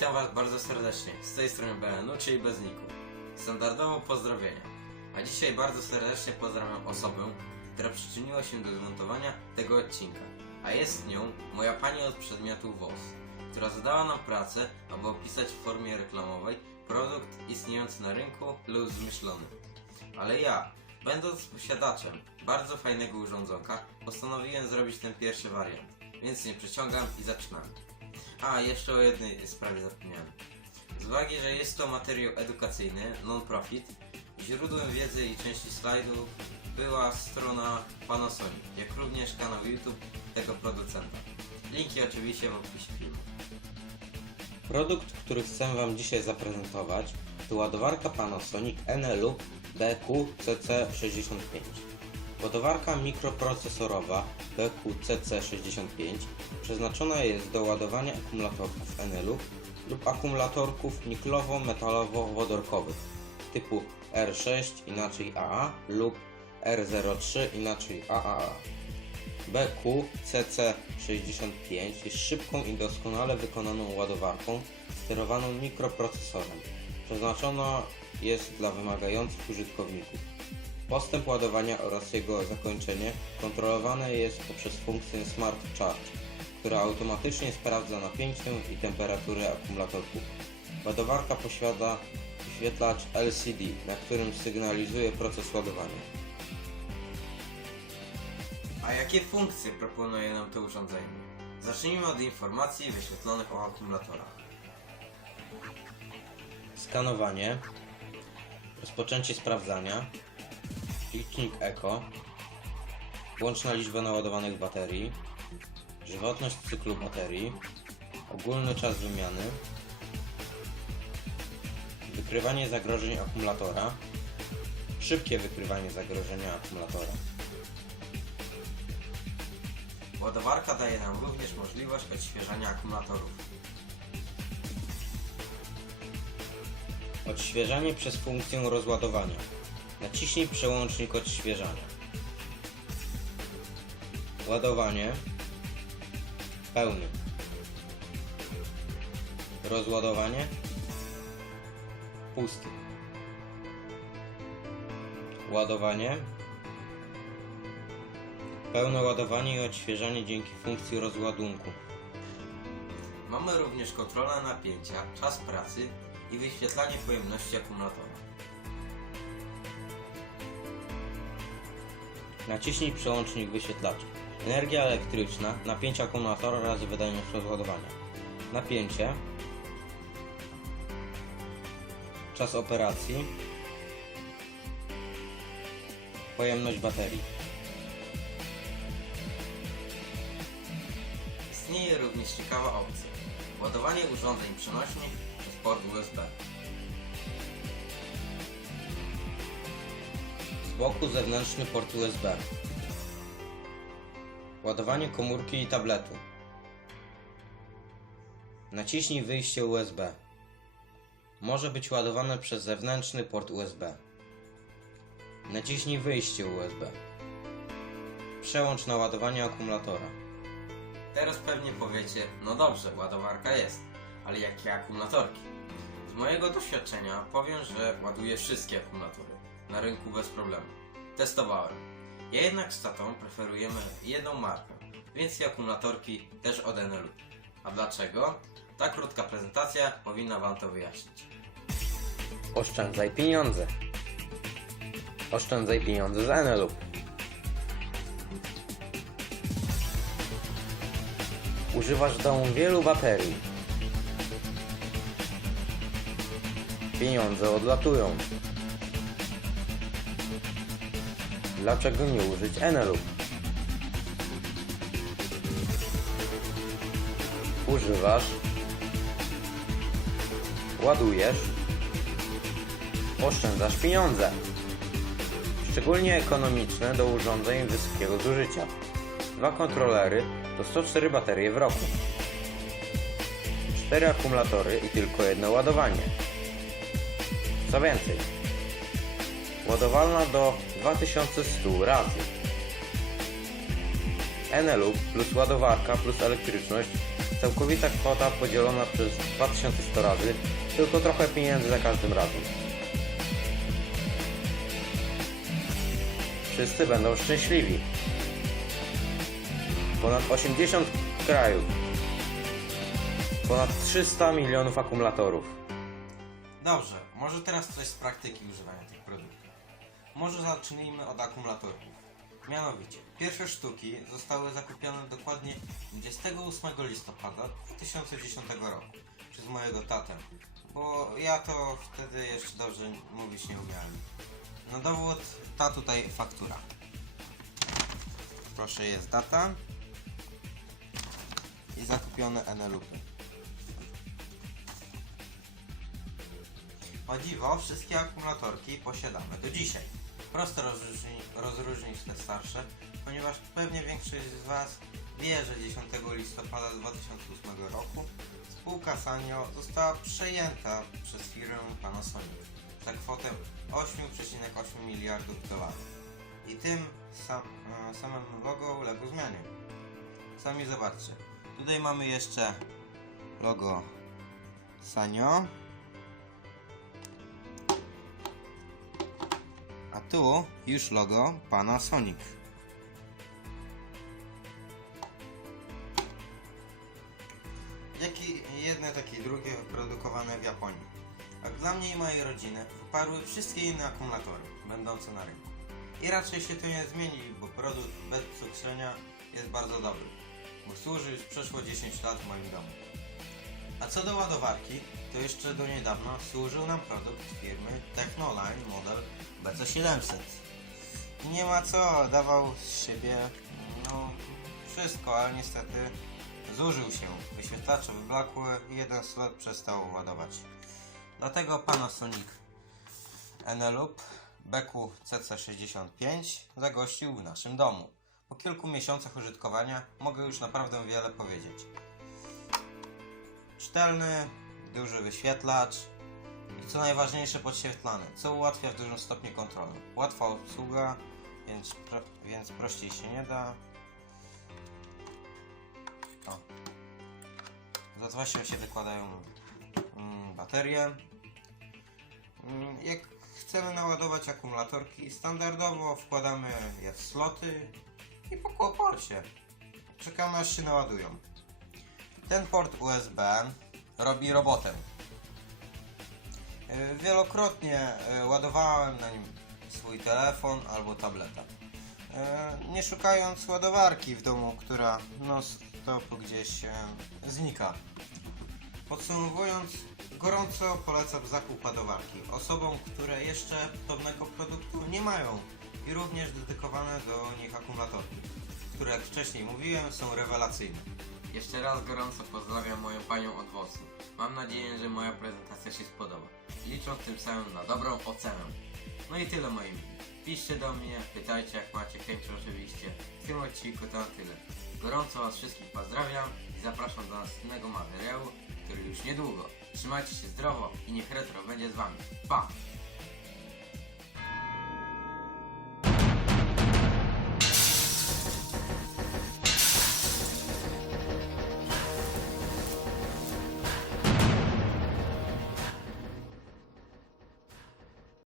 Witam Was bardzo serdecznie. Z tej strony BNU, czyli bez niku. Standardowo pozdrowienia. A dzisiaj bardzo serdecznie pozdrawiam osobę, która przyczyniła się do zmontowania tego odcinka. A jest nią moja pani od przedmiotu WOS, która zadała nam pracę, aby opisać w formie reklamowej produkt istniejący na rynku lub zmyślony. Ale ja, będąc posiadaczem bardzo fajnego urządzonka, postanowiłem zrobić ten pierwszy wariant. Więc nie przeciągam i zaczynamy. A, jeszcze o jednej sprawie zapomniałem. Z uwagi, że jest to materiał edukacyjny, non-profit, źródłem wiedzy i części slajdów była strona Panasonic, jak również kanał YouTube tego producenta. Linki oczywiście w opisie filmu. Produkt, który chcę Wam dzisiaj zaprezentować, to ładowarka Panasonic NLU BQCC65. Ładowarka mikroprocesorowa BQCC65 przeznaczona jest do ładowania akumulatorków NL-u lub akumulatorków niklowo-metalowo-wodorkowych typu R6 inaczej AA lub R03 inaczej AAA. BQCC65 jest szybką i doskonale wykonaną ładowarką sterowaną mikroprocesorem. Przeznaczona jest dla wymagających użytkowników. Postęp ładowania oraz jego zakończenie kontrolowane jest poprzez funkcję Smart Charge, która automatycznie sprawdza napięcie i temperaturę akumulatorków. Ładowarka posiada wyświetlacz LCD, na którym sygnalizuje proces ładowania. A jakie funkcje proponuje nam to urządzenie? Zacznijmy od informacji wyświetlonych o akumulatorach. Skanowanie, rozpoczęcie sprawdzania, licznik ECO, łączna liczba naładowanych baterii, żywotność cyklu baterii, ogólny czas wymiany, wykrywanie zagrożeń akumulatora, szybkie wykrywanie zagrożenia akumulatora. Ładowarka daje nam również możliwość odświeżania akumulatorów. Odświeżanie przez funkcję rozładowania. Naciśnij przełącznik odświeżania. Ładowanie. Pełny. Rozładowanie. Pusty. Ładowanie. Pełne ładowanie i odświeżanie dzięki funkcji rozładunku. Mamy również kontrolę napięcia, czas pracy i wyświetlanie pojemności akumulatora. Naciśnij przełącznik wyświetlacza. Energia elektryczna, napięcie akumulatora razy wydajność rozładowania. Napięcie. Czas operacji. Pojemność baterii. Istnieje również ciekawa opcja. Ładowanie urządzeń przenośnych przez port USB. Boku zewnętrzny port USB. Ładowanie komórki i tabletu. Naciśnij wyjście USB. Może być ładowane przez zewnętrzny port USB. Naciśnij wyjście USB. Przełącz na ładowanie akumulatora. Teraz pewnie powiecie, no dobrze, ładowarka jest, ale jakie akumulatorki? Z mojego doświadczenia powiem, że ładuję wszystkie akumulatory na rynku bez problemu. Testowałem. Ja jednak z tatą preferujemy jedną markę, więc i akumulatorki też od Enelu. A dlaczego? Ta krótka prezentacja powinna Wam to wyjaśnić. Oszczędzaj pieniądze. Oszczędzaj pieniądze z Enelu. Używasz w domu wielu baterii. Pieniądze odlatują. Dlaczego nie użyć Enelu? Używasz. Ładujesz. Oszczędzasz pieniądze. Szczególnie ekonomiczne do urządzeń wysokiego zużycia. Dwa kontrolery to 104 baterie w roku. 4 akumulatory i tylko jedno ładowanie. Co więcej, ładowalna do 2100 razy. NLU plus ładowarka plus elektryczność Całkowita kwota podzielona przez 2100 razy, tylko trochę pieniędzy za każdym razem. Wszyscy będą szczęśliwi. Ponad 80 krajów. Ponad 300 milionów akumulatorów. Dobrze, może teraz coś z praktyki używania tych produktów. Może zacznijmy od akumulatorów. Mianowicie, pierwsze sztuki zostały zakupione dokładnie 28 listopada 2010 roku przez mojego tatę, bo ja to wtedy jeszcze dobrze mówić nie umiałem. Na dowód ta tutaj faktura. Proszę, jest data i zakupione Enelupy. O dziwo, wszystkie akumulatorki posiadamy do dzisiaj. Prosto rozróżni, rozróżnić te starsze, ponieważ pewnie większość z Was wie, że 10 listopada 2008 roku spółka Sanyo została przejęta przez firmę Panasonic za kwotę 8,8 miliardów dolarów. I tym sam, e, samym logo uległo zmianie. Sami zobaczcie. Tutaj mamy jeszcze logo Sanyo. Tu już logo Panasonic. Jak i jedne, tak i drugie wyprodukowane w Japonii. A dla mnie i mojej rodziny wyparły wszystkie inne akumulatory będące na rynku. I raczej się to nie zmieni, bo produkt bez cukrzenia jest bardzo dobry. Bo służy już przeszło 10 lat w moim domu. A co do ładowarki, to jeszcze do niedawna służył nam produkt firmy Technoline model BC700. I nie ma co, dawał z siebie no wszystko, ale niestety zużył się. Wyświetlacze wyblakły jeden slot przestał ładować. Dlatego Panasonic Eneloop BQ CC65 zagościł w naszym domu. Po kilku miesiącach użytkowania mogę już naprawdę wiele powiedzieć. Czytelny, duży wyświetlacz i co najważniejsze podświetlany, co ułatwia w dużym stopniu kontrolę. Łatwa obsługa, więc, pro, więc prościej się nie da. O. Z łatwością się wykładają mm, baterie. Mm, Jak chcemy naładować akumulatorki, standardowo wkładamy je w sloty i po kłopocie. Czekamy aż się naładują. Ten port USB robi robotę. Yy, Wielokrotnie yy, ładowałem na nim swój telefon albo tableta. Yy, Nie szukając ładowarki w domu, która no stop gdzieś znika. Podsumowując, gorąco polecam zakup ładowarki osobom, które jeszcze podobnego produktu nie mają i również dedykowane do nich akumulatorki, które jak wcześniej mówiłem są rewelacyjne. Jeszcze raz gorąco pozdrawiam moją panią od WOS-u. Mam nadzieję, że moja prezentacja się spodoba. Licząc tym samym na dobrą ocenę. No i tyle moi mili. Piszcie do mnie, pytajcie jak macie chęć oczywiście. W tym odcinku to na tyle. Gorąco Was wszystkich pozdrawiam i zapraszam do następnego materiału, który już niedługo. Trzymajcie się zdrowo i niech retro będzie z Wami. Pa!